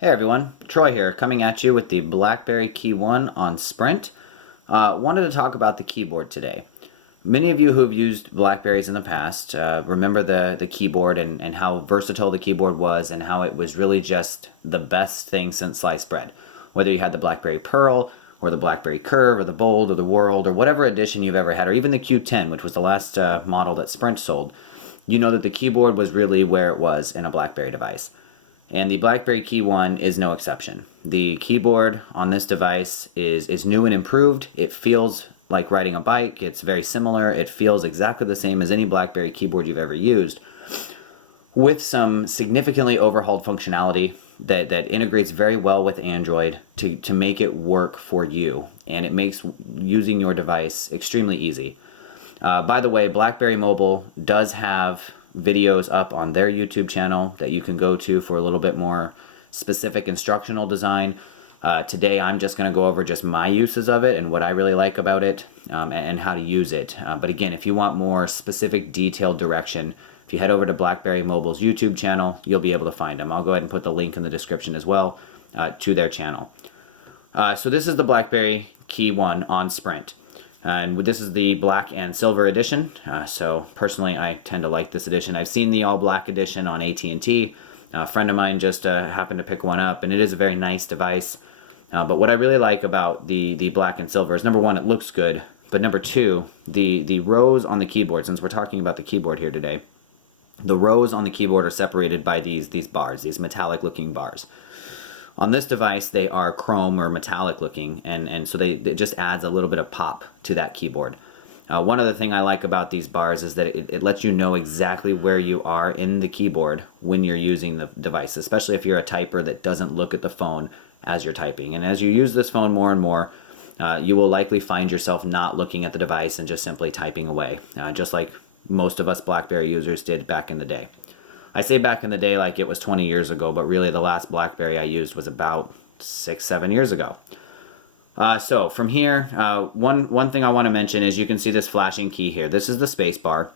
Hey everyone, Troy here, coming at you with the BlackBerry KEYone on Sprint. Wanted to talk about the keyboard today. Many of you who have used BlackBerries in the past remember the keyboard and how versatile the keyboard was and how it was really just the best thing since sliced bread. Whether you had the BlackBerry Pearl or the BlackBerry Curve or the Bold or the World or whatever edition you've ever had, or even the Q10, which was the last model that Sprint sold, you know that the keyboard was really where it was in a BlackBerry device. And the BlackBerry KEYone is no exception. The keyboard on this device is new and improved. It feels like riding a bike. It's very similar. It feels exactly the same as any BlackBerry keyboard you've ever used, with some significantly overhauled functionality that integrates very well with Android to make it work for you. And it makes using your device extremely easy. By the way, BlackBerry Mobile does have videos up on their YouTube channel that you can go to for a little bit more specific instructional design. Today I'm just going to go over just my uses of it and what I really like about it and how to use it. But again, if you want more specific detailed direction, if you head over to BlackBerry Mobile's YouTube channel, you'll be able to find them. I'll go ahead and put the link in the description as well to their channel. So this is the BlackBerry KEYone on Sprint. And this is the black and silver edition. So personally, I tend to like this edition. I've seen the all black edition on AT&T. A friend of mine just happened to pick one up, and it is a very nice device. But what I really like about the black and silver is, number one, it looks good. But number two, the rows on the keyboard, since we're talking about the keyboard here today, the rows on the keyboard are separated by these bars, these metallic looking bars. On this device, they are chrome or metallic looking, and so it just adds a little bit of pop to that keyboard. One other thing I like about these bars is that it lets you know exactly where you are in the keyboard when you're using the device, especially if you're a typer that doesn't look at the phone as you're typing. And as you use this phone more and more, you will likely find yourself not looking at the device and just simply typing away, just like most of us BlackBerry users did back in the day. I say back in the day like it was 20 years ago, but really the last BlackBerry I used was about 6-7 years ago. So from here, one thing I want to mention is you can see this flashing key here. This is the space bar,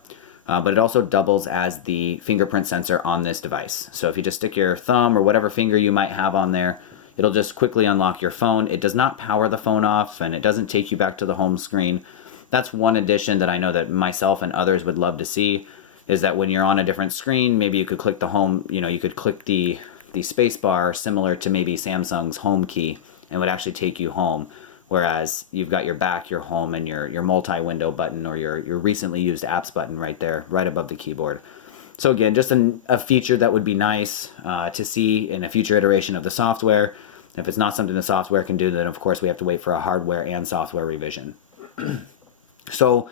but it also doubles as the fingerprint sensor on this device. So if you just stick your thumb or whatever finger you might have on there, it'll just quickly unlock your phone. It does not power the phone off, and it doesn't take you back to the home screen. That's one addition that I know that myself and others would love to see, is that when you're on a different screen, maybe you could click the home, you could click the space bar similar to maybe Samsung's home key, and would actually take you home. Whereas you've got your back, your home, and your multi-window button or your recently used apps button right there, right above the keyboard. So again, just a feature that would be nice to see in a future iteration of the software. If it's not something the software can do, then of course we have to wait for a hardware and software revision. So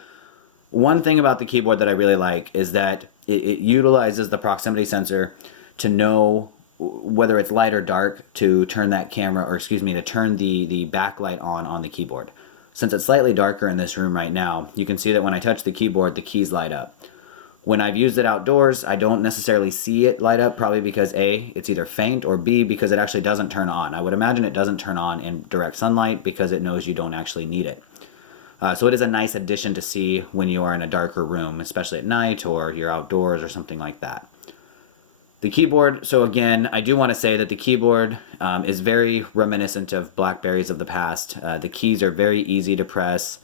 one thing about the keyboard that I really like is that it utilizes the proximity sensor to know whether it's light or dark to turn that camera, or excuse me, to turn the backlight on the keyboard. Since it's slightly darker in this room right now, you can see that when I touch the keyboard, the keys light up. When I've used it outdoors, I don't necessarily see it light up, probably because A, it's either faint, or B, because it actually doesn't turn on. I would imagine it doesn't turn on in direct sunlight because it knows you don't actually need it. So it is a nice addition to see when you are in a darker room, especially at night or you're outdoors or something like that. The keyboard, so again, I do want to say that the keyboard is very reminiscent of BlackBerries of the past. The keys are very easy to press.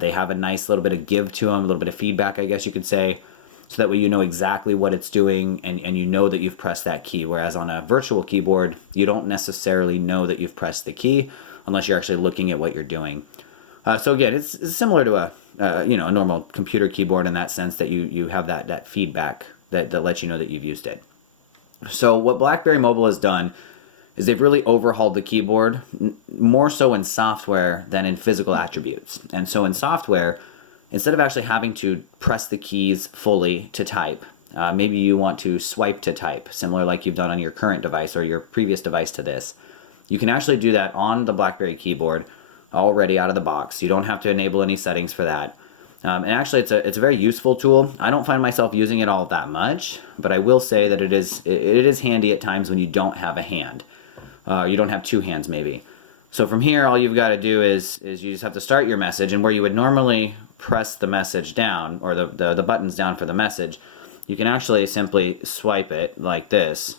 They have a nice little bit of give to them, a little bit of feedback, I guess you could say, so that way you know exactly what it's doing and you know that you've pressed that key. Whereas on a virtual keyboard, you don't necessarily know that you've pressed the key unless you're actually looking at what you're doing. So again, it's similar to a normal computer keyboard in that sense, that you have that feedback that lets you know that you've used it. So what BlackBerry Mobile has done is they've really overhauled the keyboard, more so in software than in physical attributes. And so in software, instead of actually having to press the keys fully to type, maybe you want to swipe to type, similar like you've done on your current device or your previous device to this. You can actually do that on the BlackBerry keyboard already out of the box. You don't have to enable any settings for that. And actually, it's a very useful tool. I don't find myself using it all that much, but I will say that it is handy at times when you don't have a hand. You don't have two hands maybe. So from here, all you've got to do is you just have to start your message, and where you would normally press the message down, or the buttons down for the message, you can actually simply swipe it like this,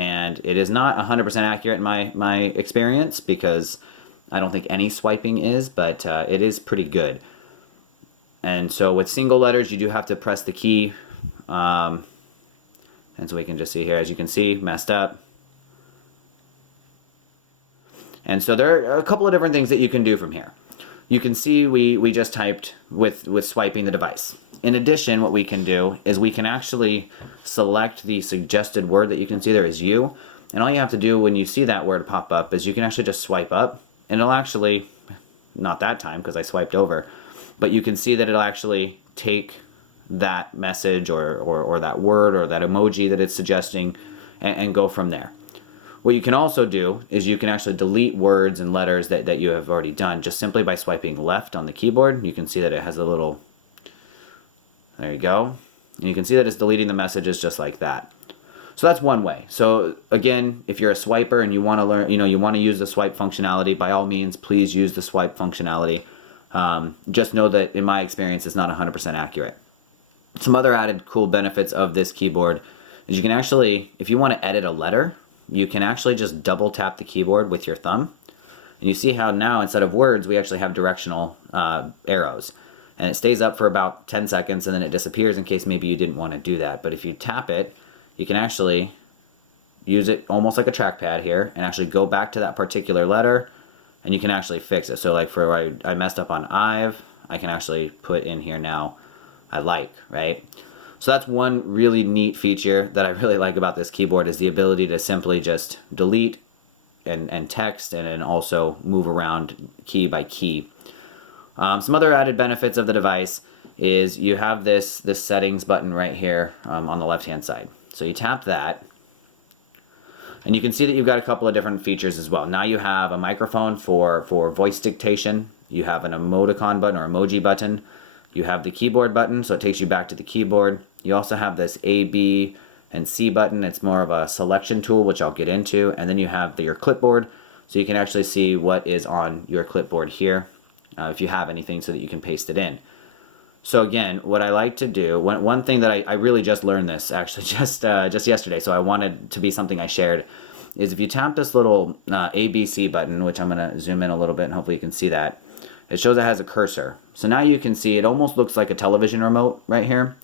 and it is not 100% accurate in my experience, because I don't think any swiping is, but it is pretty good. And so with single letters, you do have to press the key, and so we can just see here, as you can see, messed up. And so there are a couple of different things that you can do from here. You can see we just typed with swiping the device. In addition, what we can do is we can actually select the suggested word that you can see there is you. And all you have to do when you see that word pop up is you can actually just swipe up, and it'll actually, not that time because I swiped over, but you can see that it'll actually take that message or that word or that emoji that it's suggesting and go from there. What you can also do is you can actually delete words and letters that you have already done just simply by swiping left on the keyboard. You can see that it has a little, there you go. And you can see that it's deleting the messages just like that. So that's one way. So again, if you're a swiper and you want to learn, you want to use the swipe functionality, by all means, please use the swipe functionality. Just know that in my experience, it's not 100% accurate. Some other added cool benefits of this keyboard is you can actually, if you want to edit a letter, you can actually just double tap the keyboard with your thumb. And you see how now, instead of words, we actually have directional arrows. And it stays up for about 10 seconds and then it disappears in case maybe you didn't want to do that. But if you tap it, you can actually use it almost like a trackpad here and actually go back to that particular letter, and you can actually fix it. So like for where I messed up on I've, I can actually put in here now I like, right? So that's one really neat feature that I really like about this keyboard, is the ability to simply just delete and text, and then also move around key by key. Some other added benefits of the device is you have this settings button right here on the left hand side. So you tap that, and you can see that you've got a couple of different features as well. Now you have a microphone for voice dictation. You have an emoticon button or emoji button. You have the keyboard button, so it takes you back to the keyboard. You also have this A, B, and C button. It's more of a selection tool, which I'll get into. And then you have your clipboard, so you can actually see what is on your clipboard here, if you have anything, so that you can paste it in. So again, what I like to do, one thing that I really just learned this actually just yesterday, so I wanted to be something I shared, is if you tap this little ABC button, which I'm going to zoom in a little bit and hopefully you can see that, it shows it has a cursor. So now you can see it almost looks like a television remote right here.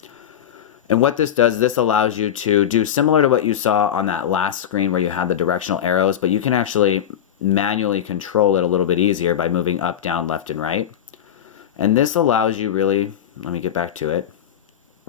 And what this does, this allows you to do similar to what you saw on that last screen where you had the directional arrows, but you can actually manually control it a little bit easier by moving up, down, left, and right. And this allows you really, let me get back to it.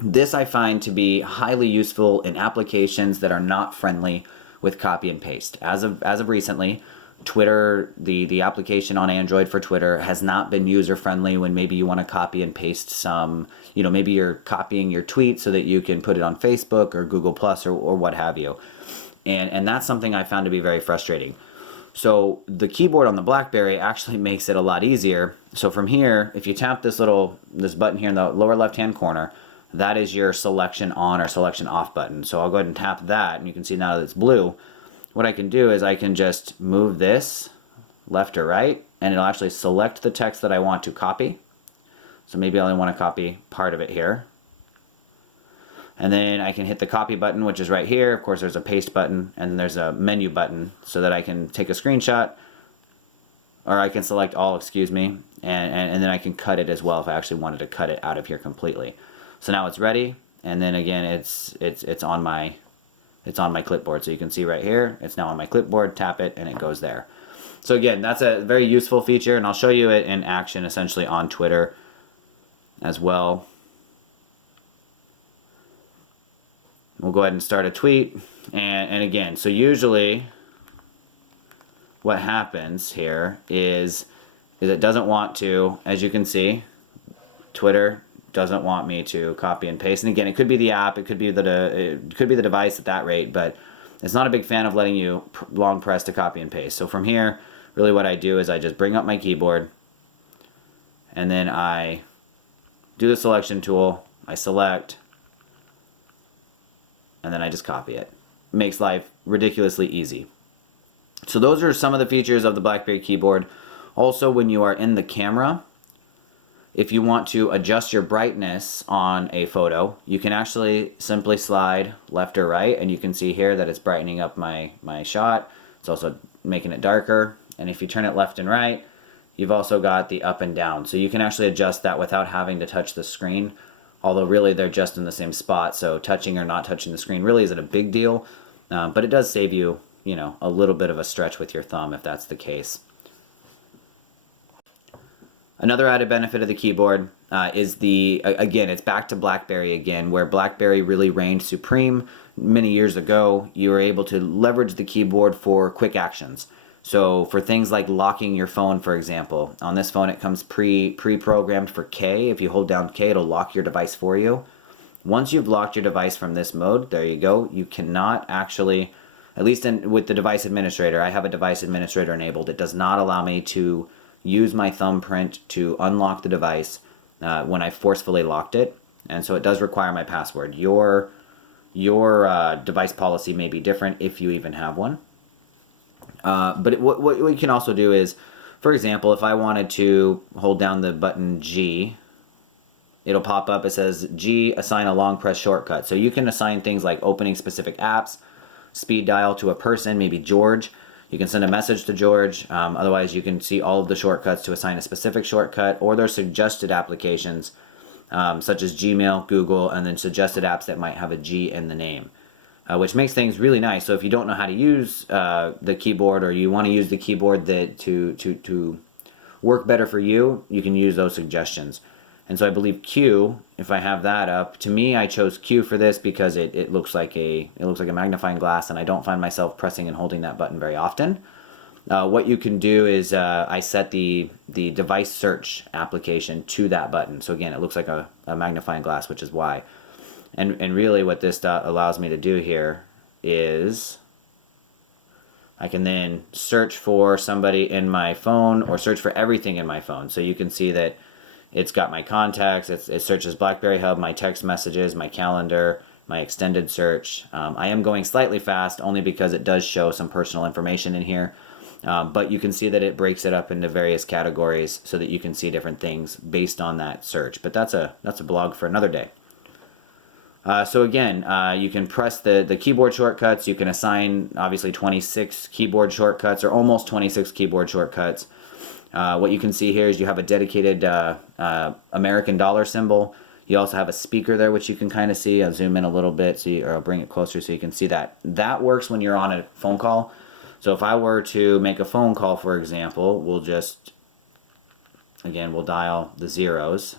This I find to be highly useful in applications that are not friendly with copy and paste. As of recently, Twitter, the application on Android for Twitter has not been user friendly when maybe you want to copy and paste some, maybe you're copying your tweet so that you can put it on Facebook or Google Plus or what have you. And that's something I found to be very frustrating. So the keyboard on the BlackBerry actually makes it a lot easier. So from here, if you tap this button here in the lower left hand corner, that is your selection on or selection off button. So I'll go ahead and tap that, and you can see now that it's blue. What I can do is I can just move this left or right, and it'll actually select the text that I want to copy. So maybe I only want to copy part of it here. And then I can hit the copy button, which is right here. Of course, there's a paste button, and there's a menu button so that I can take a screenshot, or I can select all, excuse me, and then I can cut it as well if I actually wanted to cut it out of here completely. So now it's ready, and then again, it's on my clipboard. So you can see right here, it's now on my clipboard, tap it, and it goes there. So again, that's a very useful feature, and I'll show you it in action essentially on Twitter as well. We'll go ahead and start a tweet, and again, so usually what happens here is it doesn't want to, as you can see, Twitter doesn't want me to copy and paste. And again, it could be the app, it could be the device at that rate, but it's not a big fan of letting you long press to copy and paste. So from here, really what I do is I just bring up my keyboard, and then I do the selection tool, I select, and then I just copy it. It makes life ridiculously easy. So those are some of the features of the BlackBerry keyboard. Also, when you are in the camera, If you want to adjust your brightness on a photo, you can actually simply slide left or right, and you can see here that it's brightening up my shot. It's also making it darker. And if you turn it left and right, you've also got the up and down. So you can actually adjust that without having to touch the screen, although really they're just in the same spot, so touching or not touching the screen really isn't a big deal, but it does save you, a little bit of a stretch with your thumb if that's the case. Another added benefit of the keyboard is again, it's back to BlackBerry again, where BlackBerry really reigned supreme. Many years ago, you were able to leverage the keyboard for quick actions. So for things like locking your phone, for example, on this phone it comes pre-programmed for K. If you hold down K, it'll lock your device for you. Once you've locked your device from this mode, there you go. You cannot actually, at least with the device administrator, I have a device administrator enabled. It does not allow me to use my thumbprint to unlock the device when I forcefully locked it, and so it does require my password. Your device policy may be different if you even have one. But what you can also do is, for example, if I wanted to hold down the button G, it'll pop up. It says G, assign a long press shortcut. So you can assign things like opening specific apps, speed dial to a person, maybe George. You can send a message to George. Otherwise, you can see all of the shortcuts to assign a specific shortcut, or there's suggested applications such as Gmail, Google, and then suggested apps that might have a G in the name. Which makes things really nice. So if you don't know how to use the keyboard, or you want to use the keyboard to work better for you, you can use those suggestions. And so I believe Q, if I have that up, to me I chose Q for this because it looks like a magnifying glass, and I don't find myself pressing and holding that button very often. What you can do is I set the device search application to that button. So again, it looks like a magnifying glass, which is why. And really what this allows me to do here is I can then search for somebody in my phone, or search for everything in my phone. So you can see that it's got my contacts, it searches BlackBerry Hub, my text messages, my calendar, my extended search. I am going slightly fast only because it does show some personal information in here. But you can see that it breaks it up into various categories so that you can see different things based on that search. But that's a blog for another day. So again, you can press the keyboard shortcuts. You can assign, obviously, 26 keyboard shortcuts, or almost 26 keyboard shortcuts. What you can see here is you have a dedicated American dollar symbol. You also have a speaker there, which you can kind of see. I'll zoom in a little bit, or I'll bring it closer so you can see that. That works when you're on a phone call. So if I were to make a phone call, for example, we'll dial the zeros.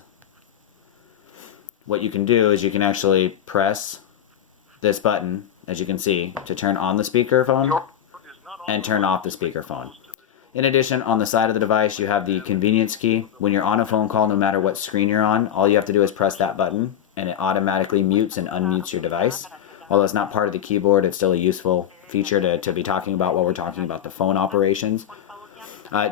What you can do is you can actually press this button, as you can see, to turn on the speakerphone and turn off the speakerphone. In addition, on the side of the device, you have the convenience key. When you're on a phone call, no matter what screen you're on, all you have to do is press that button, and it automatically mutes and unmutes your device. Although it's not part of the keyboard, it's still a useful feature to be talking about while we're talking about the phone operations.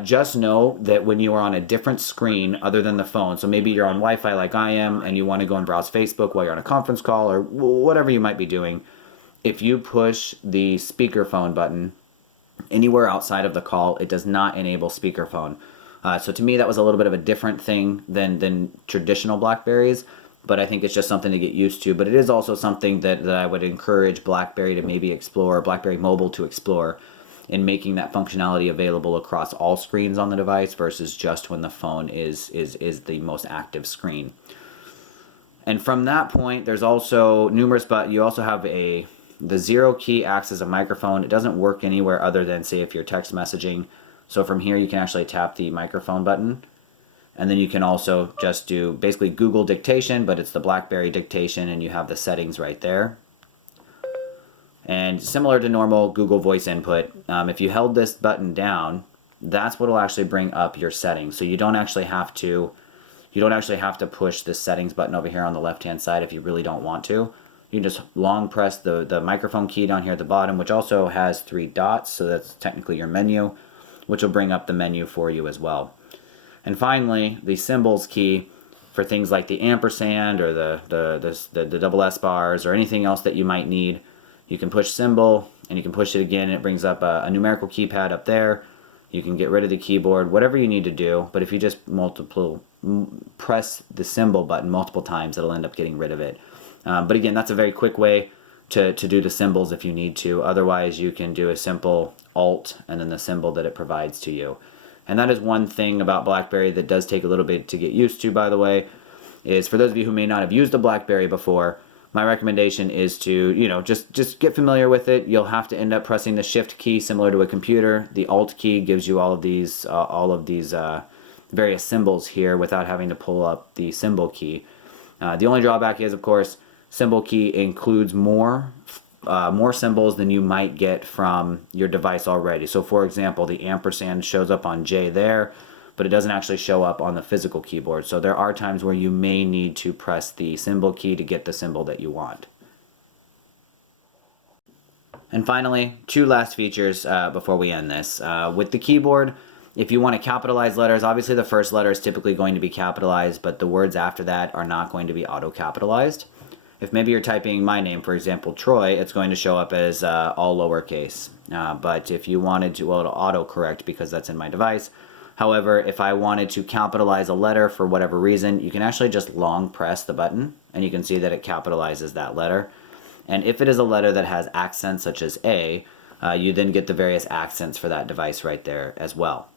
Just know that when you are on a different screen other than the phone, so maybe you're on Wi-Fi like I am, and you want to go and browse Facebook while you're on a conference call, or whatever you might be doing, if you push the speakerphone button anywhere outside of the call, it does not enable speakerphone. So to me, that was a little bit of a different thing than traditional BlackBerries, but I think it's just something to get used to. But it is also something that I would encourage BlackBerry to maybe explore, BlackBerry Mobile to explore, in making that functionality available across all screens on the device versus just when the phone is the most active screen. And from that point, there's also numerous, but you also have the 0 key acts as a microphone. It doesn't work anywhere other than, say, if you're text messaging. So from here, you can actually tap the microphone button. And then you can also just do basically Google Dictation, but it's the BlackBerry Dictation, and you have the settings right there. And similar to normal Google Voice input, if you held this button down, that's what will actually bring up your settings. So you don't actually have to push this settings button over here on the left-hand side if you really don't want to. You can just long press the microphone key down here at the bottom, which also has 3 dots, so that's technically your menu, which will bring up the menu for you as well. And finally, the symbols key for things like the ampersand or the double S bars or anything else that you might need. You can push symbol, and you can push it again, and it brings up a numerical keypad up there. You can get rid of the keyboard, whatever you need to do. But if you just multiple press the symbol button multiple times, it'll end up getting rid of it. But again, that's a very quick way to do the symbols if you need to. Otherwise, you can do a simple Alt and then the symbol that it provides to you. And that is one thing about BlackBerry that does take a little bit to get used to, by the way, is for those of you who may not have used a BlackBerry before, my recommendation is to, just get familiar with it. You'll have to end up pressing the Shift key similar to a computer. The Alt key gives you all of these various symbols here without having to pull up the symbol key. The only drawback is, of course, symbol key includes more symbols than you might get from your device already. So for example, the ampersand shows up on J there, but it doesn't actually show up on the physical keyboard. So there are times where you may need to press the symbol key to get the symbol that you want. And finally, two last features before we end this. With the keyboard, if you want to capitalize letters, obviously the first letter is typically going to be capitalized, but the words after that are not going to be auto-capitalized. If maybe you're typing my name, for example, Troy, it's going to show up as all lowercase. But if you wanted to, well, it'll auto-correct because that's in my device. However, if I wanted to capitalize a letter for whatever reason, you can actually just long press the button, and you can see that it capitalizes that letter. And if it is a letter that has accents such as A, you then get the various accents for that device right there as well.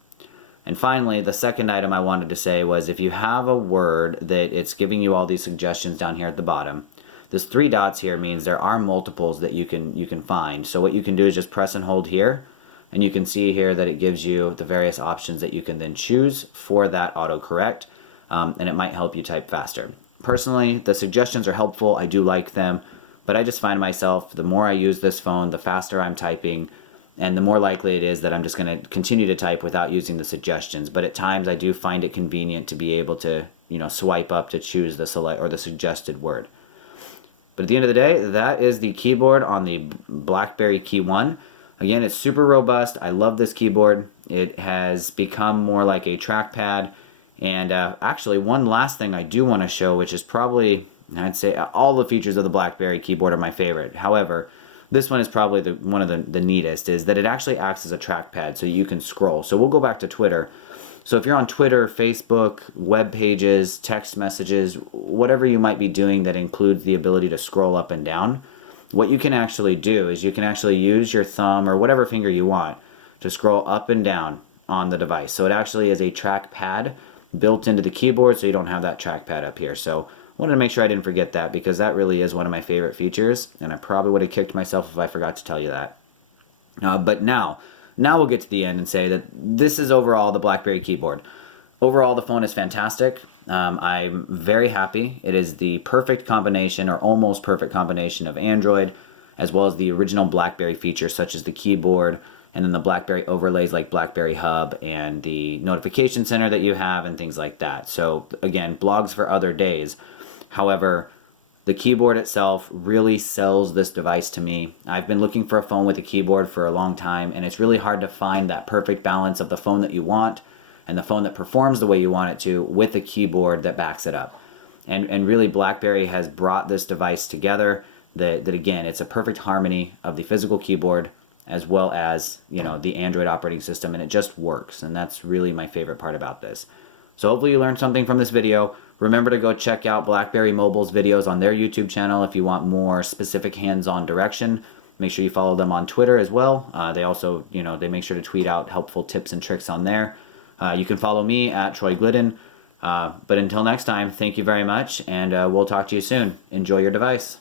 And finally, the second item I wanted to say was if you have a word that it's giving you all these suggestions down here at the bottom, this 3 dots here means there are multiples that you can find. So what you can do is just press and hold here, and you can see here that it gives you the various options that you can then choose for that autocorrect, and it might help you type faster. Personally, the suggestions are helpful. I do like them, but I just find myself, the more I use this phone, the faster I'm typing, and the more likely it is that I'm just going to continue to type without using the suggestions. But at times I do find it convenient to be able to, swipe up to choose the select or the suggested word. But at the end of the day, that is the keyboard on the BlackBerry KEYone. Again, it's super robust. I love this keyboard. It has become more like a trackpad. And actually, one last thing I do want to show, which is probably, I'd say all the features of the BlackBerry keyboard are my favorite. However, this one is probably one of the neatest, is that it actually acts as a trackpad so you can scroll. So we'll go back to Twitter. So if you're on Twitter, Facebook, web pages, text messages, whatever you might be doing that includes the ability to scroll up and down, what you can actually do is you can actually use your thumb or whatever finger you want to scroll up and down on the device. So it actually is a trackpad built into the keyboard, so you don't have that trackpad up here. So I wanted to make sure I didn't forget that, because that really is one of my favorite features, and I probably would have kicked myself if I forgot to tell you that. But now we'll get to the end and say that this is overall the BlackBerry keyboard. Overall, the phone is fantastic. I'm very happy. It is the perfect combination, or almost perfect combination, of Android as well as the original BlackBerry features such as the keyboard, and then the BlackBerry overlays like BlackBerry Hub and the notification center that you have and things like that. So again, blogs for other days. However, the keyboard itself really sells this device to me. I've been looking for a phone with a keyboard for a long time, and it's really hard to find that perfect balance of the phone that you want and the phone that performs the way you want it to with a keyboard that backs it up. And really, BlackBerry has brought this device together that again, it's a perfect harmony of the physical keyboard as well as, the Android operating system, and it just works. And that's really my favorite part about this. So hopefully you learned something from this video. Remember to go check out BlackBerry Mobile's videos on their YouTube channel if you want more specific hands-on direction. Make sure you follow them on Twitter as well. They also, they make sure to tweet out helpful tips and tricks on there. You can follow me at Troy Glidden. But until next time, thank you very much, and we'll talk to you soon. Enjoy your device.